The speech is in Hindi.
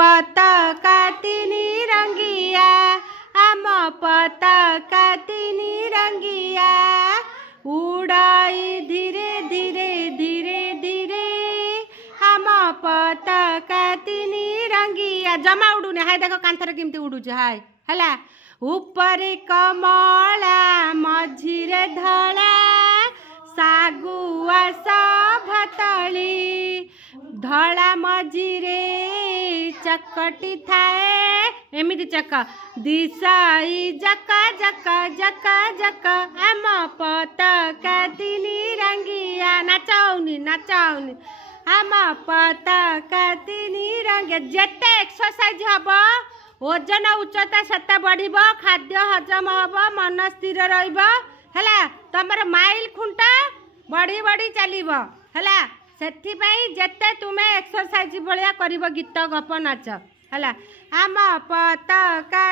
पताका तिनी रंगिया आम पताका तिनी रंगिया उड़ाई धीरे धीरे धीरे धीरे आम पताका तिनी रंगिया जमा उड़ूनी हाय देख कांथर केमती उड़ुछ हाय हला ऊपर कमला मझिरे धला सागुआ सभतली धला मझिरे चकटी थाए एमिति चक दिशाई जका जका जका जका आम पताका तिनी रंगिया नाचाउनी नाचाउनी आम पताका तिनी रंगिया जेते एक्सरसाइज हबो ओजन उच्चता सेता बढ़िब खाद्य हजम हब मन स्थिर रहिब हैला तमर माइल खुंटा बढ़ी बढ़ी चलिब हैला सेथिपाई जेते तुमे एक्सरसाइज भलिया करिब गीत गप नाच हैला आम पताका